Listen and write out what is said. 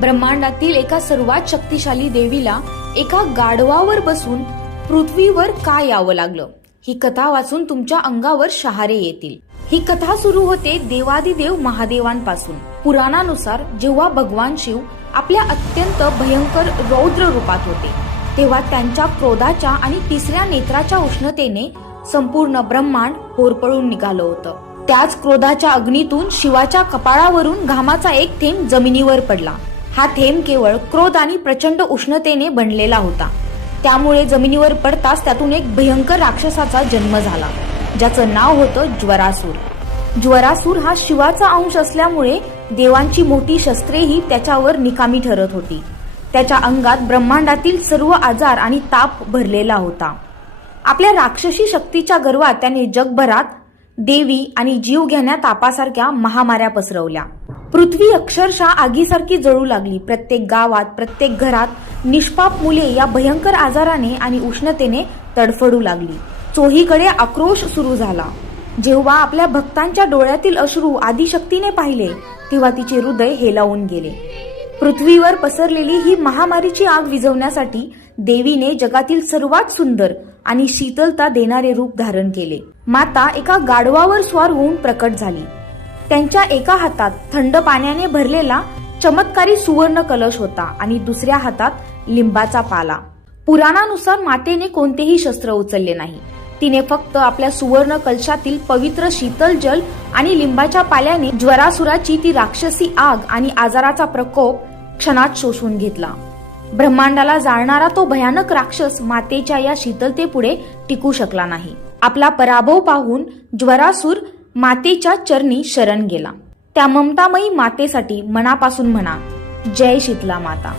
ब्रह्मांडातील एका सर्वात शक्तिशाली देवीला एका गाढवावर बसून पृथ्वीवर का यावं लागलं? ही कथा वाचून तुमच्या अंगावर शहारे येतील. ही कथा सुरू होते देवादिदेव महादेवांपासून. पुराणानुसार जेव्हा भगवान शिव आपल्या अत्यंत भयंकर रौद्र रूपात होते, तेव्हा त्यांच्या क्रोधाच्या आणि तिसऱ्या नेत्राच्या उष्णतेने संपूर्ण ब्रह्मांड होरपळून निघालं होतं. त्याच क्रोधाच्या अग्नीतून शिवाच्या कपाळावरून घामाचा एक थेंब जमिनीवर पडला. हा थेंब केवळ क्रोध आणि प्रचंड उष्णतेने बनलेला होता. त्यामुळे जमिनीवर पडताच त्यातून एक भयंकर राक्षसाचा जन्म झाला, ज्याचं नाव होतं ज्वरासूर. ज्वरासूर हा शिवाचा अंश असल्यामुळे देवांची मोठी शस्त्रेही त्याच्यावर निकामी ठरत होती. त्याच्या अंगात ब्रह्मांडातील सर्व आजार आणि ताप भरलेला होता. आपल्या राक्षसी शक्तीच्या गर्वात त्याने जगभरात देवी आणि जीव घेण्या तापासारख्या महामाऱ्या पसरवल्या. पृथ्वी अक्षरशः आगीसारखी जळू लागली. प्रत्येक गावात, प्रत्येक घरात निष्पाप मुले या भयंकर आजाराने आणि उष्णतेने तडफडू लागली. चोहीकडे आक्रोश सुरू झाला. जेव्हा आपल्या भक्तांच्या डोळ्यातील अश्रू आदिशक्तीने पाहिले, तेव्हा तिचे हृदय हेलावून गेले. पृथ्वीवर पसरलेली ही महामारीची आग विझवण्यासाठी देवीने जगातील सर्वात सुंदर आणि शीतलता देणारे रूप धारण केले. माता एका गाढवावर स्वार होऊन प्रकट झाली. त्यांच्या एका हातात थंड पाण्याने भरलेला चमत्कारी सुवर्ण कलश होता आणि दुसऱ्या हातात लिंबाचा पाला. पुराणानुसार मातेने कोणतेही शस्त्र उचलले नाही. तिने फक्त आपल्या सुवर्ण कलशातील पवित्र शीतल जल आणि लिंबाच्या पाल्याने ज्वरासुराची ती राक्षसी आग आणि आजाराचा प्रकोप क्षणात शोषून घेतला. ब्रह्मांडाला जाळणारा तो भयानक राक्षस मातेच्या या शीतलतेपुढे टिकू शकला नाही. आपला पराभव पाहून ज्वरासूर मातेच्या चरणी शरण गेला. त्या ममतामयी मातेसाठी मनापासून म्हणा, जय शीतला माता.